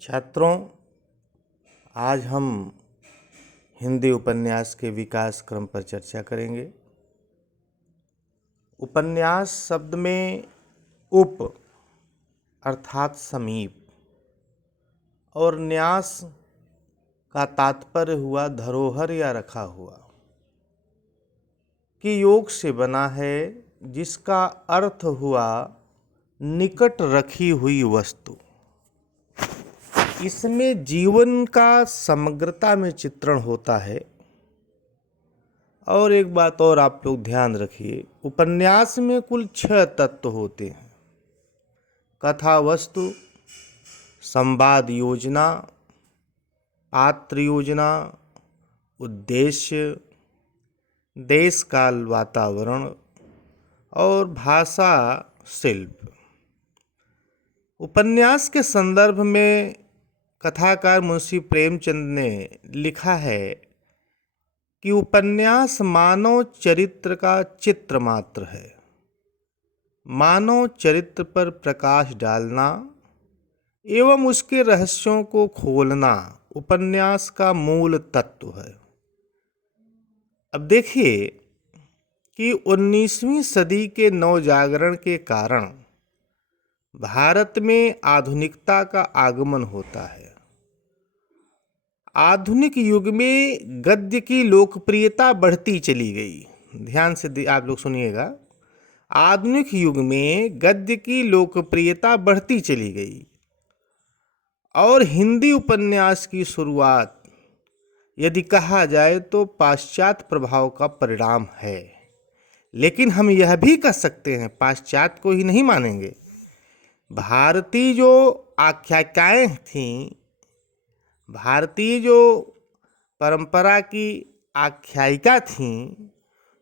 छात्रों, आज हम हिंदी उपन्यास के विकास क्रम पर चर्चा करेंगे। उपन्यास शब्द में उप अर्थात समीप और न्यास का तात्पर्य हुआ धरोहर या रखा हुआ, कि योग से बना है, जिसका अर्थ हुआ निकट रखी हुई वस्तु। इसमें जीवन का समग्रता में चित्रण होता है। और एक बात और आप लोग ध्यान रखिए, उपन्यास में कुल 6 तत्व होते हैं: कथा वस्तु, संवाद योजना, पात्र योजना, उद्देश्य, देश काल वातावरण और भाषा शिल्प। उपन्यास के संदर्भ में कथाकार मुंशी प्रेमचंद ने लिखा है कि उपन्यास मानव चरित्र का चित्र मात्र है। मानव चरित्र पर प्रकाश डालना एवं उसके रहस्यों को खोलना उपन्यास का मूल तत्व है। अब देखिए कि 19वीं सदी के नवजागरण के कारण भारत में आधुनिकता का आगमन होता है। आधुनिक युग में गद्य की लोकप्रियता बढ़ती चली गई। ध्यान से आप लोग सुनिएगा, आधुनिक युग में गद्य की लोकप्रियता बढ़ती चली गई और हिंदी उपन्यास की शुरुआत यदि कहा जाए तो पाश्चात्य प्रभाव का परिणाम है। लेकिन हम यह भी कह सकते हैं, पाश्चात्य को ही नहीं मानेंगे, भारतीय जो आख्यायिकाएं थीं, भारतीय जो परंपरा की आख्यायिका थीं,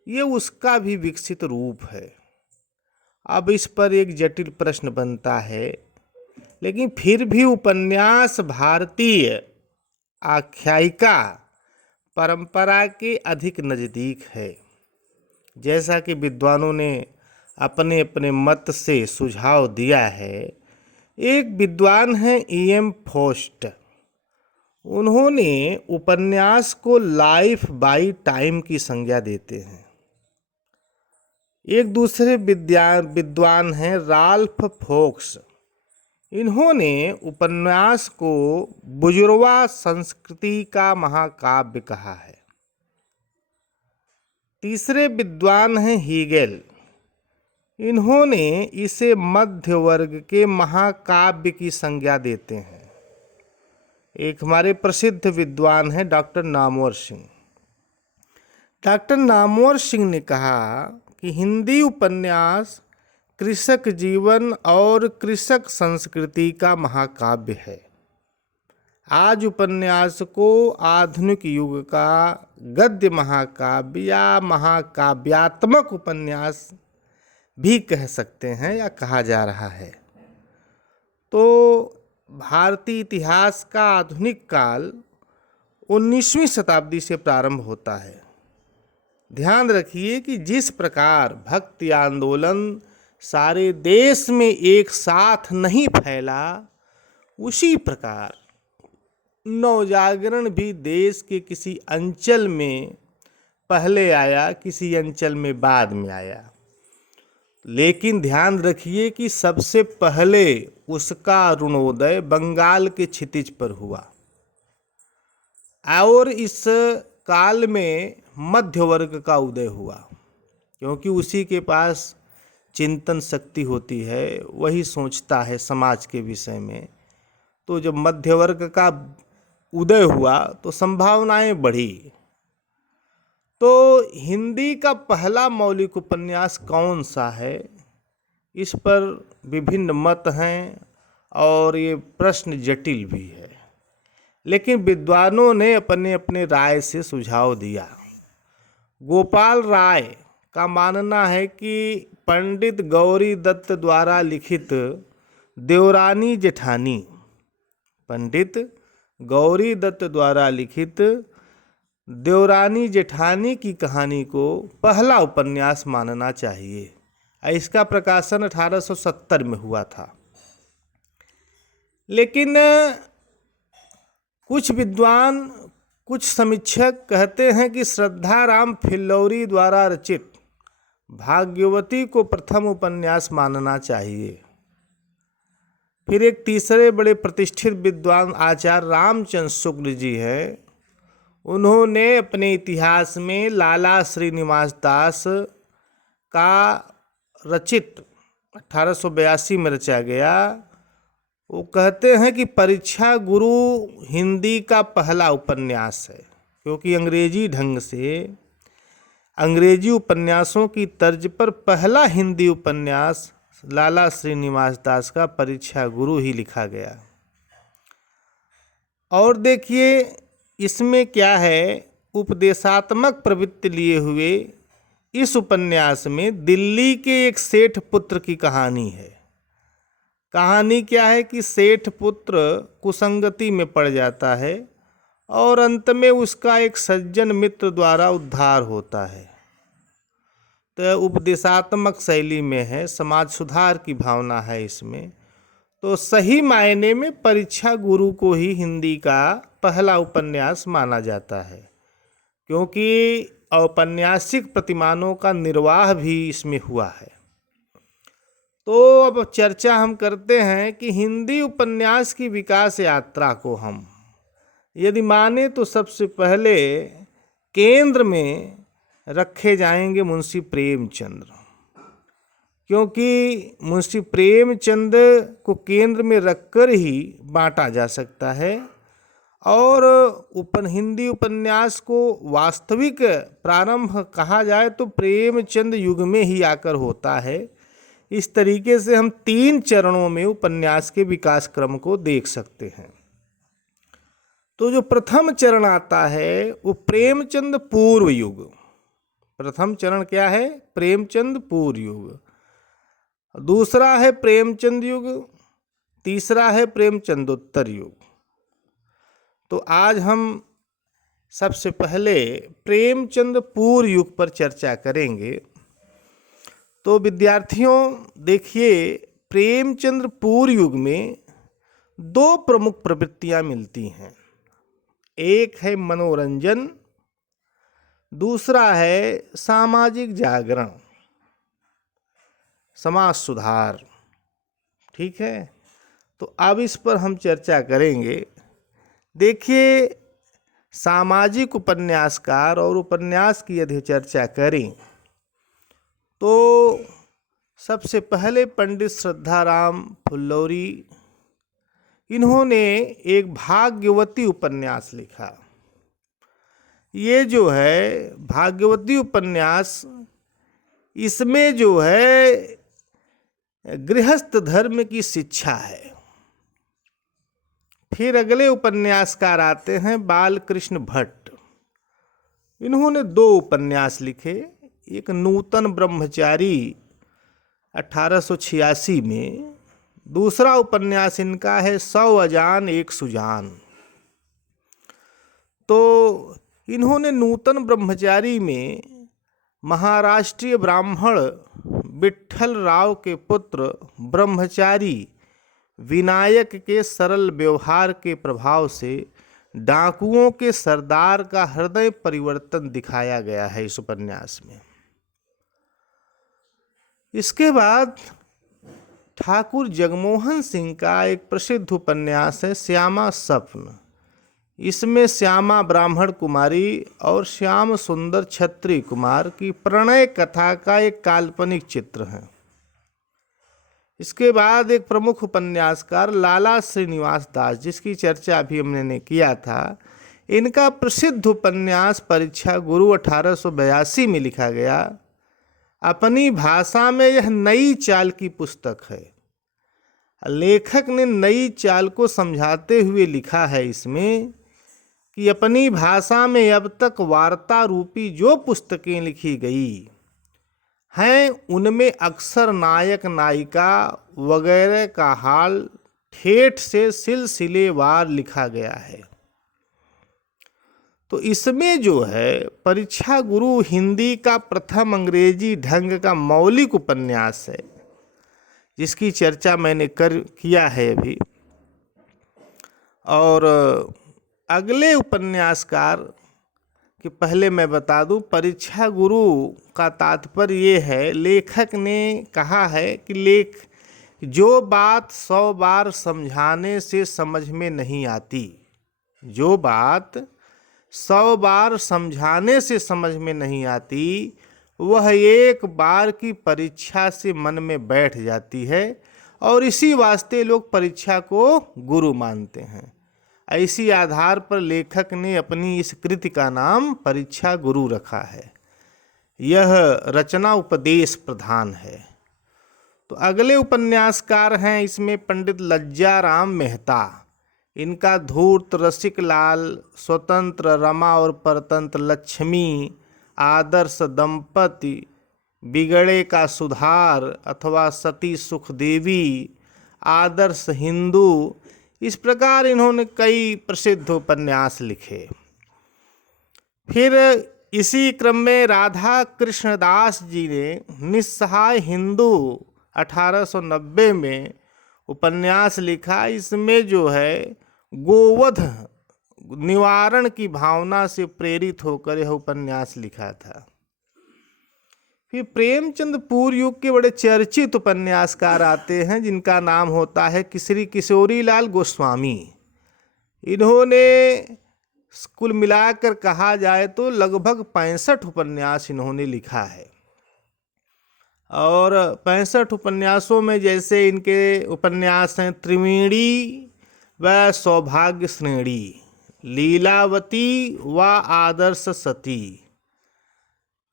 ये उसका भी विकसित रूप है। अब इस पर एक जटिल प्रश्न बनता है, लेकिन फिर भी उपन्यास भारतीय आख्यायिका परंपरा के अधिक नज़दीक है। जैसा कि विद्वानों ने अपने अपने मत से सुझाव दिया है। एक विद्वान हैं E.M. फोस्ट। उन्होंने उपन्यास को लाइफ बाय टाइम की संज्ञा देते हैं। एक दूसरे विद्वान हैं राल्फ फोक्स। इन्होंने उपन्यास को बुजुर्वा संस्कृति का महाकाव्य कहा है। तीसरे विद्वान हैं हीगेल। इन्होंने इसे मध्य वर्ग के महाकाव्य की संज्ञा देते हैं। एक हमारे प्रसिद्ध विद्वान हैं डॉक्टर नामवर सिंह। डॉक्टर नामवर सिंह ने कहा कि हिंदी उपन्यास कृषक जीवन और कृषक संस्कृति का महाकाव्य है। आज उपन्यास को आधुनिक युग का गद्य महाकाव्य या महाकाव्यात्मक उपन्यास भी कह सकते हैं या कहा जा रहा है। तो भारतीय इतिहास का आधुनिक काल 19वीं शताब्दी से प्रारंभ होता है। ध्यान रखिए कि जिस प्रकार भक्ति आंदोलन सारे देश में एक साथ नहीं फैला, उसी प्रकार नवजागरण भी देश के किसी अंचल में पहले आया, किसी अंचल में बाद में आया। लेकिन ध्यान रखिए कि सबसे पहले उसका अरुणोदय बंगाल के क्षितिज पर हुआ और इस काल में मध्य वर्ग का उदय हुआ, क्योंकि उसी के पास चिंतन शक्ति होती है, वही सोचता है समाज के विषय में। तो जब मध्य वर्ग का उदय हुआ तो संभावनाएं बढ़ी। तो हिंदी का पहला मौलिक उपन्यास कौन सा है, इस पर विभिन्न मत हैं और ये प्रश्न जटिल भी है। लेकिन विद्वानों ने अपने अपने राय से सुझाव दिया। गोपाल राय का मानना है कि पंडित गौरी दत्त द्वारा लिखित देवरानी जेठानी, पंडित गौरी दत्त द्वारा लिखित देवरानी जेठानी की कहानी को पहला उपन्यास मानना चाहिए। इसका प्रकाशन 1870 में हुआ था। लेकिन कुछ विद्वान, कुछ समीक्षक कहते हैं कि श्रद्धाराम फिल्लौरी द्वारा रचित भाग्यवती को प्रथम उपन्यास मानना चाहिए। फिर एक तीसरे बड़े प्रतिष्ठित विद्वान आचार्य रामचंद्र शुक्ल जी हैं। उन्होंने अपने इतिहास में लाला श्रीनिवास दास का रचित 1882 में रचा गया, वो कहते हैं कि परीक्षा गुरु हिंदी का पहला उपन्यास है, क्योंकि अंग्रेजी ढंग से अंग्रेजी उपन्यासों की तर्ज पर पहला हिंदी उपन्यास लाला श्रीनिवास दास का परीक्षा गुरु ही लिखा गया। और देखिए इसमें क्या है, उपदेशात्मक प्रवृत्ति लिए हुए इस उपन्यास में दिल्ली के एक सेठ पुत्र की कहानी है। कहानी क्या है कि सेठ पुत्र कुसंगति में पड़ जाता है और अंत में उसका एक सज्जन मित्र द्वारा उद्धार होता है। तो उपदेशात्मक शैली में है, समाज सुधार की भावना है इसमें। तो सही मायने में परीक्षा गुरु को ही हिंदी का पहला उपन्यास माना जाता है, क्योंकि औपन्यासिक प्रतिमानों का निर्वाह भी इसमें हुआ है। तो अब चर्चा हम करते हैं कि हिंदी उपन्यास की विकास यात्रा को हम यदि माने तो सबसे पहले केंद्र में रखे जाएंगे मुंशी प्रेमचंद, क्योंकि मुंशी प्रेमचंद को केंद्र में रखकर ही बांटा जा सकता है। और हिंदी उपन्यास को वास्तविक प्रारंभ कहा जाए तो प्रेमचंद युग में ही आकर होता है। इस तरीके से हम 3 चरणों में उपन्यास के विकास क्रम को देख सकते हैं। तो जो प्रथम चरण आता है वो प्रेमचंद पूर्व युग। प्रथम चरण क्या है? प्रेमचंद पूर्व युग। दूसरा है प्रेमचंद युग, तीसरा है प्रेमचंदोत्तर युग। तो आज हम सबसे पहले प्रेमचंद पूर्व युग पर चर्चा करेंगे। तो विद्यार्थियों देखिए, प्रेमचंद पूर्व युग में 2 प्रमुख प्रवृत्तियां मिलती हैं। एक है मनोरंजन, दूसरा है सामाजिक जागरण, समाज सुधार। ठीक है, तो अब इस पर हम चर्चा करेंगे। देखिए, सामाजिक उपन्यासकार और उपन्यास की यदि चर्चा करें तो सबसे पहले पंडित श्रद्धाराम फिल्लौरी, इन्होंने एक भाग्यवती उपन्यास लिखा। ये जो है भाग्यवती उपन्यास, इसमें जो है गृहस्थ धर्म की शिक्षा है। फिर अगले उपन्यासकार आते हैं बालकृष्ण भट्ट। इन्होंने 2 उपन्यास लिखे। एक नूतन ब्रह्मचारी 1886 में, दूसरा उपन्यास इनका है 100 अजान एक सुजान। तो इन्होंने नूतन ब्रह्मचारी में महाराष्ट्रीय ब्राह्मण विट्ठल राव के पुत्र ब्रह्मचारी विनायक के सरल व्यवहार के प्रभाव से डाकुओं के सरदार का हृदय परिवर्तन दिखाया गया है इस उपन्यास में। इसके बाद ठाकुर जगमोहन सिंह का एक प्रसिद्ध उपन्यास है श्यामा स्वप्न। इसमें श्यामा ब्राह्मण कुमारी और श्याम सुंदर क्षत्रिय कुमार की प्रणय कथा का एक काल्पनिक चित्र है। इसके बाद एक प्रमुख उपन्यासकार लाला श्रीनिवास दास, जिसकी चर्चा अभी हमने किया था, इनका प्रसिद्ध उपन्यास परीक्षा गुरु 1882 में लिखा गया। अपनी भाषा में यह नई चाल की पुस्तक है। लेखक ने नई चाल को समझाते हुए लिखा है इसमें कि अपनी भाषा में अब तक वार्ता रूपी जो पुस्तकें लिखी गई हैं, उनमें अक्सर नायक नायिका वगैरह का हाल ठेठ से सिलसिलेवार लिखा गया है। तो इसमें जो है परीक्षा गुरु हिंदी का प्रथम अंग्रेजी ढंग का मौलिक उपन्यास है, जिसकी चर्चा मैंने किया है अभी। और अगले उपन्यासकार कि पहले मैं बता दूं, परीक्षा गुरु का तात्पर्य ये है, लेखक ने कहा है कि जो बात 100 बार समझाने से समझ में नहीं आती, जो बात 100 बार समझाने से समझ में नहीं आती, वह एक बार की परीक्षा से मन में बैठ जाती है, और इसी वास्ते लोग परीक्षा को गुरु मानते हैं। इसी आधार पर लेखक ने अपनी इस कृति का नाम परीक्षा गुरु रखा है। यह रचना उपदेश प्रधान है। तो अगले उपन्यासकार हैं इसमें पंडित लज्जाराम मेहता। इनका धूर्त, रसिक लाल, स्वतंत्र, रमा और परतंत्र लक्ष्मी, आदर्श दंपति, बिगड़े का सुधार अथवा सती सुखदेवी, आदर्श हिंदू, इस प्रकार इन्होंने कई प्रसिद्ध उपन्यास लिखे। फिर इसी क्रम में राधा कृष्णदास जी ने निस्सहाय हिंदू 1890 में उपन्यास लिखा। इसमें जो है गोवध निवारण की भावना से प्रेरित होकर यह उपन्यास लिखा था। फिर प्रेमचंद पूर्व युग के बड़े चर्चित उपन्यासकार आते हैं, जिनका नाम होता है श्री किशोरीलाल गोस्वामी। इन्होंने कुल मिलाकर कहा जाए तो लगभग 65 उपन्यास इन्होंने लिखा है। और 65 उपन्यासों में जैसे इनके उपन्यास हैं त्रिवेणी व सौभाग्य श्रेणी, लीलावती व आदर्श सती,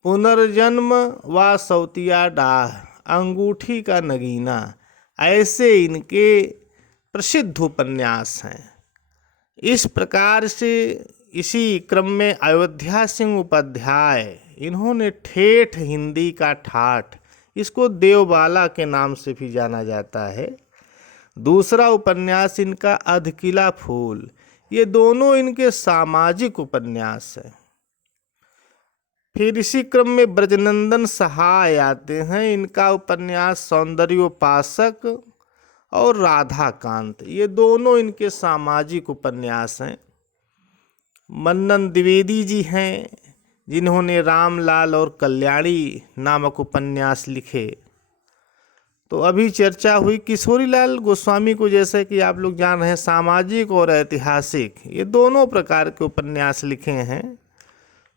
पुनर्जन्म व सौतिया डाह, अंगूठी का नगीना, ऐसे इनके प्रसिद्ध उपन्यास हैं। इस प्रकार से इसी क्रम में अयोध्या सिंह उपाध्याय, इन्होंने ठेठ हिंदी का ठाठ, इसको देवबाला के नाम से भी जाना जाता है। दूसरा उपन्यास इनका अधकिला फूल। ये दोनों इनके सामाजिक उपन्यास हैं। फिर इसी क्रम में ब्रजनंदन सहाय आते हैं। इनका उपन्यास सौंदर्योपासक और राधाकांत, ये दोनों इनके सामाजिक उपन्यास हैं। मन्नन द्विवेदी जी हैं, जिन्होंने रामलाल और कल्याणी नामक उपन्यास लिखे। तो अभी चर्चा हुई किशोरीलाल गोस्वामी को, जैसे कि आप लोग जान रहे हैं, सामाजिक और ऐतिहासिक, ये दोनों प्रकार के उपन्यास लिखे हैं।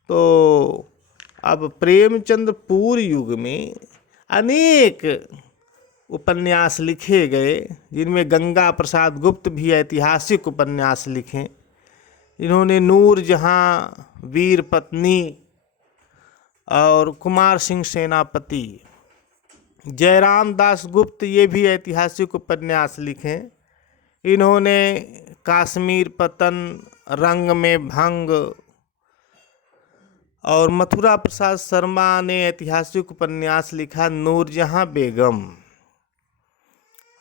तो अब प्रेमचंद पूर्व युग में अनेक उपन्यास लिखे गए, जिनमें गंगा प्रसाद गुप्त भी ऐतिहासिक उपन्यास लिखे। इन्होंने नूरजहाँ, वीर पत्नी और कुमार सिंह सेनापति, जयराम दास गुप्त, ये भी ऐतिहासिक उपन्यास लिखे। इन्होंने कश्मीर पतन, रंग में भंग, और मथुरा प्रसाद शर्मा ने ऐतिहासिक उपन्यास लिखा नूरजहाँ बेगम।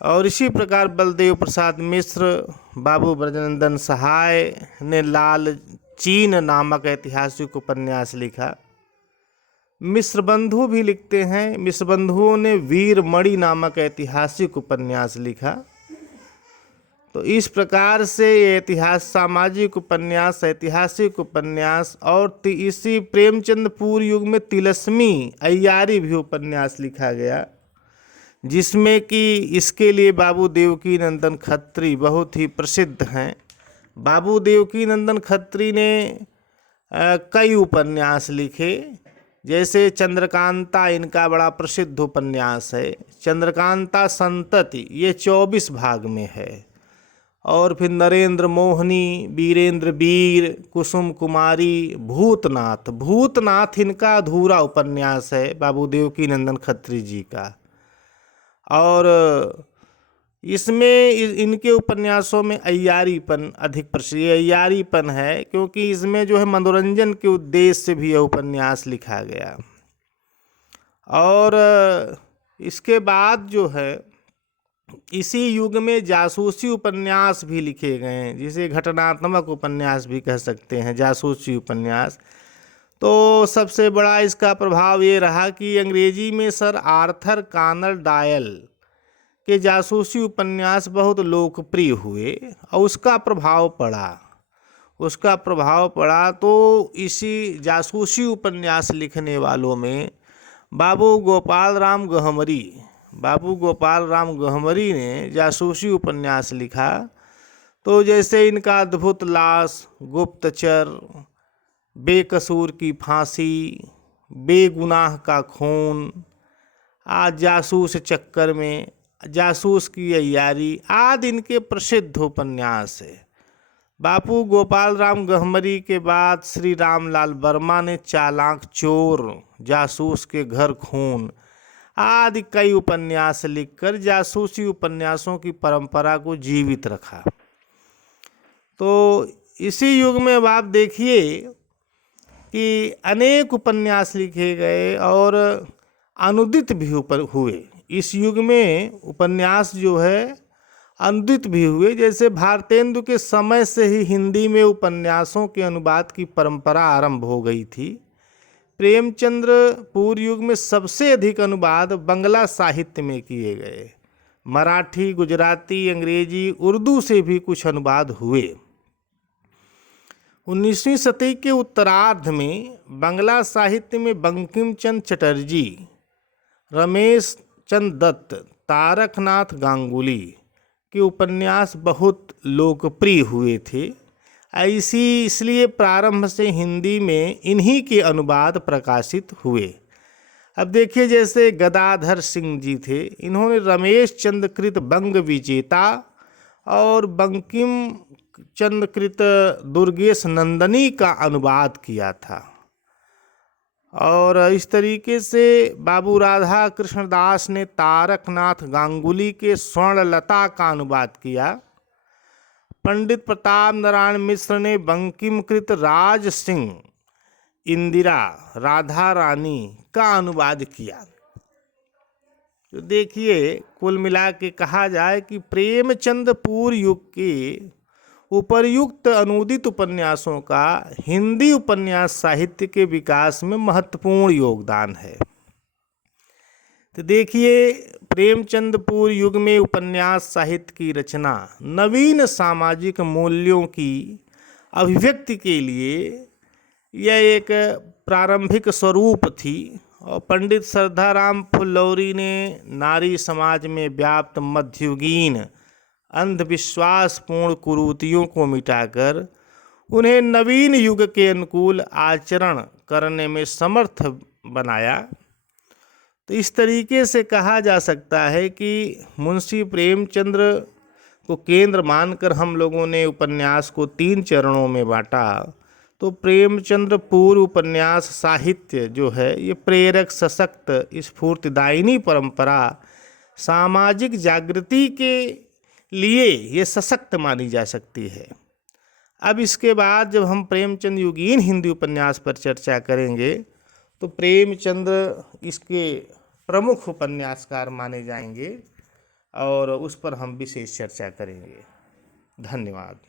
और इसी प्रकार बलदेव प्रसाद मिश्र, बाबू ब्रजनंदन सहाय ने लाल चीन नामक ऐतिहासिक उपन्यास लिखा। मिश्र बंधु भी लिखते हैं। मिश्र बंधुओं ने वीरमणि नामक ऐतिहासिक उपन्यास लिखा। तो इस प्रकार से इतिहास, सामाजिक उपन्यास, ऐतिहासिक उपन्यास, और इसी प्रेमचंद पूर्व युग में तिलस्मी अय्यारी भी उपन्यास लिखा गया, जिसमें कि इसके लिए बाबू देवकी नंदन खत्री बहुत ही प्रसिद्ध हैं। बाबू देवकी नंदन खत्री ने कई उपन्यास लिखे, जैसे चंद्रकांता इनका बड़ा प्रसिद्ध उपन्यास है। चंद्रकांता संतति ये 24 भाग में है। और फिर नरेंद्र मोहनी, वीरेंद्र वीर, कुसुम कुमारी, भूतनाथ। भूतनाथ इनका अधूरा उपन्यास है बाबू देवकी नंदन खत्री जी का। और इसमें इनके उपन्यासों में अय्यारीपन अधिक प्रसिद्ध, अय्यारीपन है, क्योंकि इसमें जो है मनोरंजन के उद्देश्य से भी यह उपन्यास लिखा गया। और इसके बाद जो है इसी युग में जासूसी उपन्यास भी लिखे गए हैं, जिसे घटनात्मक उपन्यास भी कह सकते हैं, जासूसी उपन्यास। तो सबसे बड़ा इसका प्रभाव ये रहा कि अंग्रेजी में सर आर्थर कॉनन डॉयल के जासूसी उपन्यास बहुत लोकप्रिय हुए और उसका प्रभाव पड़ा। उसका प्रभाव पड़ा। तो इसी जासूसी उपन्यास लिखने वालों में बाबू गोपाल राम गहमरी ने जासूसी उपन्यास लिखा। तो जैसे इनका अद्भुत लाश, गुप्तचर, बेकसूर की फांसी, बेगुनाह का खून, आज जासूस चक्कर में, जासूस की अय्यारी आदि इनके प्रसिद्ध उपन्यास है। बापू गोपाल राम गहमरी के बाद श्री रामलाल वर्मा ने चालाक चोर, जासूस के घर खून आदि कई उपन्यास लिखकर जासूसी उपन्यासों की परंपरा को जीवित रखा। तो इसी युग में अब आप देखिए कि अनेक उपन्यास लिखे गए और अनुदित भी हुए। इस युग में उपन्यास जो है अनुदित भी हुए। जैसे भारतेंदु के समय से ही हिंदी में उपन्यासों के अनुवाद की परंपरा आरंभ हो गई थी। प्रेमचंद्र पूर्व युग में सबसे अधिक अनुवाद बंगला साहित्य में किए गए। मराठी, गुजराती, अंग्रेजी, उर्दू से भी कुछ अनुवाद हुए। 19वीं सदी के उत्तरार्ध में बंगला साहित्य में बंकिम चंद्र चटर्जी, रमेश चंद्र दत्त, तारकनाथ गांगुली के उपन्यास बहुत लोकप्रिय हुए थे। इसलिए प्रारंभ से हिंदी में इन्हीं के अनुवाद प्रकाशित हुए। अब देखिए जैसे गदाधर सिंह जी थे, इन्होंने रमेश चंद्र कृत बंग विजेता और बंकिम चंद्र कृत दुर्गेश नंदनी का अनुवाद किया था। और इस तरीके से बाबू राधा कृष्णदास ने तारकनाथ गांगुली के स्वर्णलता का अनुवाद किया। पंडित प्रताप नारायण मिश्र ने बंकिमकृत राज सिंह, इंदिरा, राधा रानी का अनुवाद किया। तो देखिए कुल मिला के कहा जाए कि प्रेमचंद पूर्व युग के उपर्युक्त अनुदित उपन्यासों का हिंदी उपन्यास साहित्य के विकास में महत्वपूर्ण योगदान है। तो देखिए प्रेमचंद पूर्व युग में उपन्यास साहित्य की रचना नवीन सामाजिक मूल्यों की अभिव्यक्ति के लिए यह एक प्रारंभिक स्वरूप थी। और पंडित श्रद्धाराम फुल्लौरी ने नारी समाज में व्याप्त मध्ययुगीन अंधविश्वासपूर्ण कुरीतियों को मिटाकर उन्हें नवीन युग के अनुकूल आचरण करने में समर्थ बनाया। तो इस तरीके से कहा जा सकता है कि मुंशी प्रेमचंद्र को केंद्र मानकर हम लोगों ने उपन्यास को 3 चरणों में बांटा। तो प्रेमचंद्र पूर्व उपन्यास साहित्य जो है ये प्रेरक, सशक्त, स्फूर्तिदायिनी परंपरा सामाजिक जागृति के लिए ये सशक्त मानी जा सकती है। अब इसके बाद जब हम प्रेमचंद युगीन हिंदी उपन्यास पर चर्चा करेंगे तो प्रेमचंद्र इसके प्रमुख उपन्यासकार माने जाएंगे और उस पर हम विशेष चर्चा करेंगे। धन्यवाद।